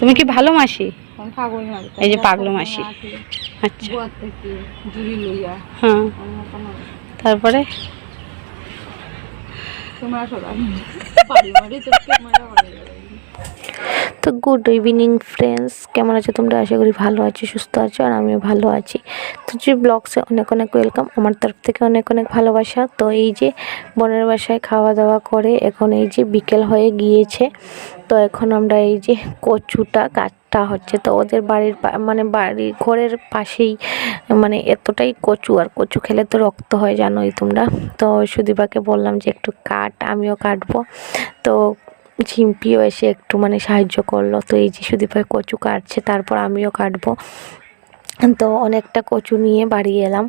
তুমি কি ভালো মাসি? এই যে পাগলো মাসি। আচ্ছা হ্যাঁ, তারপরে তো গুড ইভিনিং ফ্রেন্ডস, কেমন আছো তোমরা? আশা করি ভালো আছো, সুস্থ আছো, আর আমিও ভালো আছি। তো যে ব্লগসে অনেক অনেক ওয়েলকাম, আমার তরফ থেকে অনেক অনেক ভালোবাসা। তো এই যে বোনের বাসায় খাওয়া দাওয়া করে এখন এই যে বিকেল হয়ে গিয়েছে। তো এখন আমরা এই যে কচুটা কাটা হচ্ছে। তো ওদের বাড়ির মানে বাড়ি ঘরের পাশেই মানে এতটাই কচু, আর কচু খেলে তো রক্ত হয় জানোই তোমরা। তো সুদীপাকে বললাম যে একটু কাট, আমিও কাটবো। তো ঝিম্পিও এসে একটু মানে সাহায্য করলো। তো এই যে সুদীপাই কচু কাটছে, তারপর আমিও কাটবো। তো অনেকটা কচু নিয়ে বাড়ি এলাম।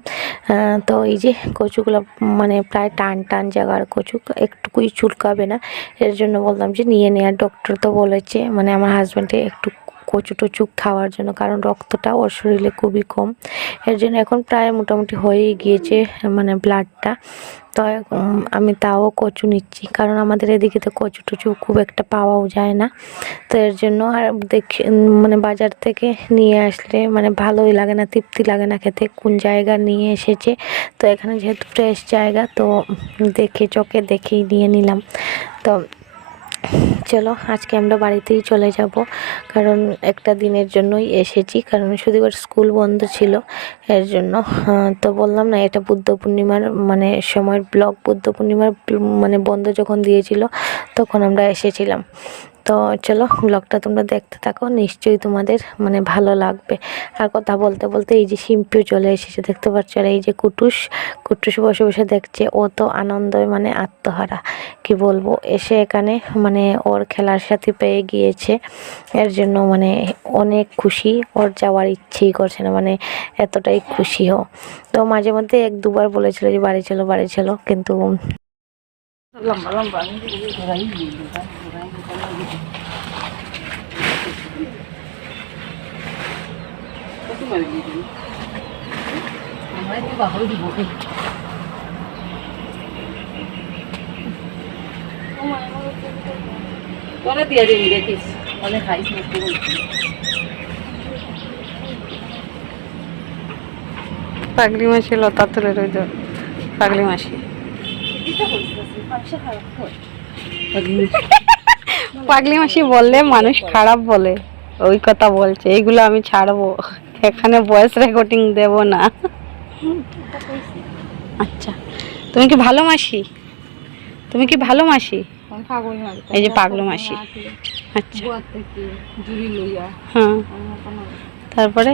তো এই যে কচুগুলো মানে প্রায় টান টান জায়গার কচু, একটুকুই চুলকাবে না, এর জন্য বললাম যে নিয়ে নেওয়ার। ডক্টর তো বলেছে মানে আমার হাজব্যান্ডে একটু কচু টচু খাওয়ার জন্য, কারণ রক্তটা ওর শরীরে খুবই কম। এর জন্য এখন প্রায় মোটামুটি হয়েই গিয়েছে মানে ব্লাডটা। তো আমি তাও কচু নিচ্ছি, কারণ আমাদের এদিকে তো কচু টচু খুব একটা পাওয়াও যায় না। তো এর জন্য আর দেখে মানে বাজার থেকে নিয়ে আসলে মানে ভালোই লাগে না, তৃপ্তি লাগে না খেতে। কোন জায়গা নিয়ে এসেছে, তো এখানে যেহেতু ফ্রেশ জায়গা, তো দেখে চোখে দেখেই নিয়ে নিলাম। তো চলো আজকে আমরা বাড়িতেই চলে যাব, কারণ একটা দিনের জন্যই এসেছি, কারণ শুধুবার স্কুল বন্ধ ছিল এর জন্য। তো বললাম না, এটা বুদ্ধ পূর্ণিমার মানে সময়ের ব্লগ। বুদ্ধ পূর্ণিমার মানে বন্ধ যখন দিয়েছিল তখন আমরা এসেছিলাম। তো চলো ব্লগটা তোমরা দেখতে থাকো, নিশ্চয়ই তোমাদের মানে ভালো লাগবে। আর কথা বলতে বলতে এই যে শিম্পিও চলে এসেছে, দেখতে পাচ্ছ। আর এই যে কুটুস, কুটুস বসে বসে দেখছে। ও তো আনন্দে মানে আত্মহারা, কি বলবো। এসে এখানে মানে ওর খেলার সাথে পেয়ে গিয়েছে, এর জন্য মানে অনেক খুশি। ওর যাওয়ার ইচ্ছেই করছে না, মানে এতটাই খুশি ও। তো মাঝে মধ্যে এক দুবার বলেছিল যে বাড়ি চলো বাড়ি চলো, কিন্তু লম্বা লম্বা তোরা দিয়ে দিবি, দেখিস অনেক খাইস না। পাগলি মাসি লতা তুলে রইল। পাগলি মাসি, পাগলি মাসি বললে মানুষ খারাপ বলে, ওই কথা বলছে। এইগুলো আমি ছাড়বো, এখানে ভয়েস রেকর্ডিং দেব না। আচ্ছা, তুমি কি ভালো মাসি? তুমি কি ভালো মাসি? এই যে পাগলো মাসি। আচ্ছা হ্যাঁ, তারপরে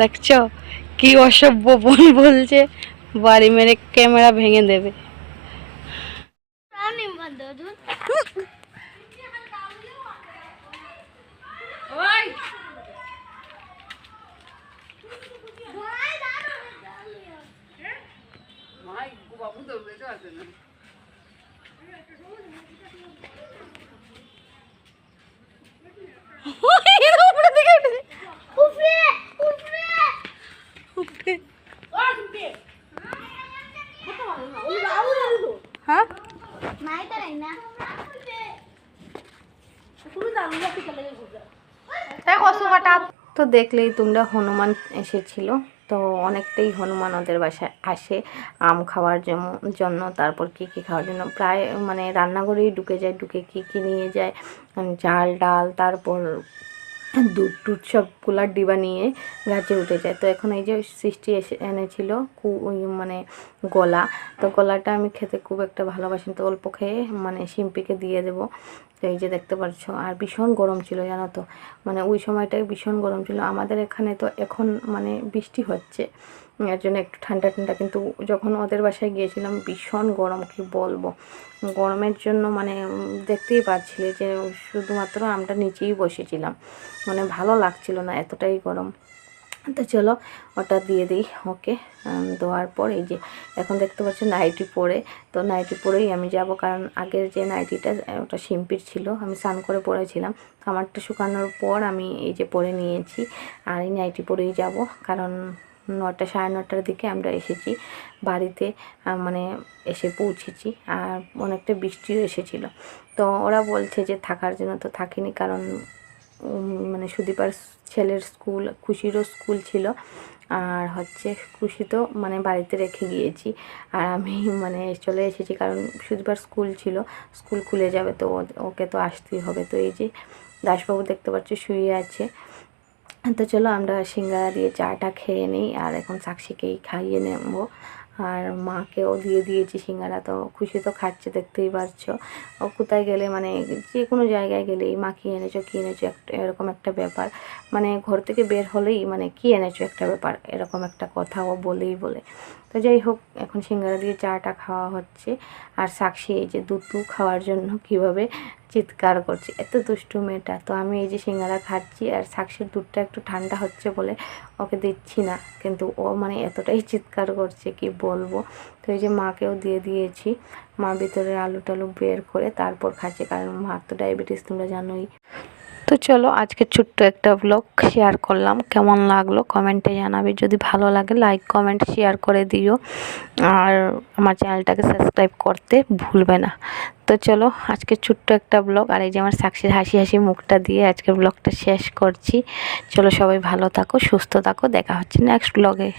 দেখছো কি অসভ্য বোন বলছে, বাড়ি মেরে ক্যামেরা ভেঙে দেবে। তো দেখলেই তোমরা হনুমান এসেছিল। তো অনেকটাই হনুমান ওদের বাসায় আসে আম খাওয়ার জন্য, তারপর কী কী খাওয়ার জন্য প্রায় মানে রান্নাঘরেই ঢুকে যায়, ঢুকে কী কী নিয়ে যায়, চাল ডাল, তারপর দুধ টুধ সবগুলার ডিবা নিয়ে গাছে উঠে যায়। তো এখন এই যে সৃষ্টি এনেছিল মানে গলা। তো গলাটা আমি খেতে খুব একটা ভালোবাসি, তো অল্প খেয়ে মানে শিম্পিকে দিয়ে দেবো। তো এই যে দেখতে পাচ্ছ, আর ভীষণ গরম ছিল জানো তো, মানে ওই সময়টায় ভীষণ গরম ছিল। আমাদের এখানে তো এখন মানে বৃষ্টি হচ্ছে, এর জন্য একটু ঠান্ডা ঠান্ডা, কিন্তু যখন ওদের বাসায় গিয়েছিলাম ভীষণ গরম, কি বলবো। গরমের জন্য মানে দেখতেই পাচ্ছিলে যে শুধুমাত্র আমরা নিচেই বসেছিলাম, মানে ভালো লাগছিল না, এতটাই গরম। তো চলো ওটা দিয়ে দিই ওকে। দেওয়ার পর এই যে এখন দেখতে পাচ্ছি নাইটি পরে, তো নাইটি পরেই আমি যাব, কারণ আগের যে নাইটিটা ওটা শিম্পির ছিল, আমি স্নান করে পরেছিলাম। আমারটা শুকানোর পর আমি এই যে পরে নিয়েছি, আর এই নাইটি পরেই যাব, কারণ 9টা 9:30টার দিকে আমরা এসেছি বাড়িতে, মানে এসে পৌঁছেছি। আর অনেকটা বৃষ্টিও এসেছিল। তো ওরা বলছে যে থাকার জন্য, তো থাকিনি, কারণ মানে সুদীপার ছেলের স্কুল, খুশিরও স্কুল ছিল, আর হচ্ছে খুশি তো মানে বাড়িতে রেখে গিয়েছি। আর আমি মানে চলে এসেছি, কারণ সুদীপার স্কুল ছিল, স্কুল খুলে যাবে, তো ওকে তো আসতেই হবে। তো এই যে দাসবাবু দেখতে পাচ্ছি শুয়ে আছে। তো চলো আমরা সিঙ্গারা দিয়ে চাটা খেয়ে নিই, আর এখন সাক্ষীকেই খাইয়ে নেব। আর মাকেও দিয়ে দিয়েছি সিঙ্গারা। তো খুশি তো খাচ্ছে, দেখতেই পারছো। ও কোথায় গেলে মানে যে কোনো জায়গায় গেলেই মা কী এনেছো কী এনেছো একটা এরকম একটা ব্যাপার, মানে ঘর থেকে বের হলেই মানে কী এনেছো একটা ব্যাপার, এরকম একটা কথা ও বলে। তো যাই হোক, এখন সিঙ্গারা দিয়ে চাটা খাওয়া হচ্ছে। আর সাক্ষী এই যে দুধ খাওয়ার জন্য কীভাবে চিৎকার করছে, এত দুষ্টু মেয়েটা। তো আমি এই যে সিঙ্গারা খাচ্ছি, আর সাক্ষীর দুধটা একটু ঠান্ডা হচ্ছে বলে ওকে দিচ্ছি না, কিন্তু ও মানে এতটাই চিৎকার করছে কি বলবো। তো এই যে মাকেও দিয়ে দিয়েছি। মা ভিতরে আলু টালু বের করে তারপর খাচ্ছে, কারণ মার তো ডায়াবেটিস, তোমরা জানোই। তো চলো, আজকে ছোট্ট একটা ব্লগ শেয়ার করলাম, কেমন লাগলো কমেন্টে জানাবে। যদি ভালো লাগে লাইক কমেন্ট শেয়ার করে দিও, আর আমার চ্যানেলটাকে সাবস্ক্রাইব করতে ভুলবে না। তো চলো, আজকে ছোট্ট একটা ব্লগ, আর এই যে আমার সাক্ষীর হাসি হাসি মুখটা দিয়ে আজকের ব্লগটা শেষ করছি। চলো, সবাই ভালো থাকো, সুস্থ থাকো, দেখা হচ্ছে নেক্সট ব্লগে।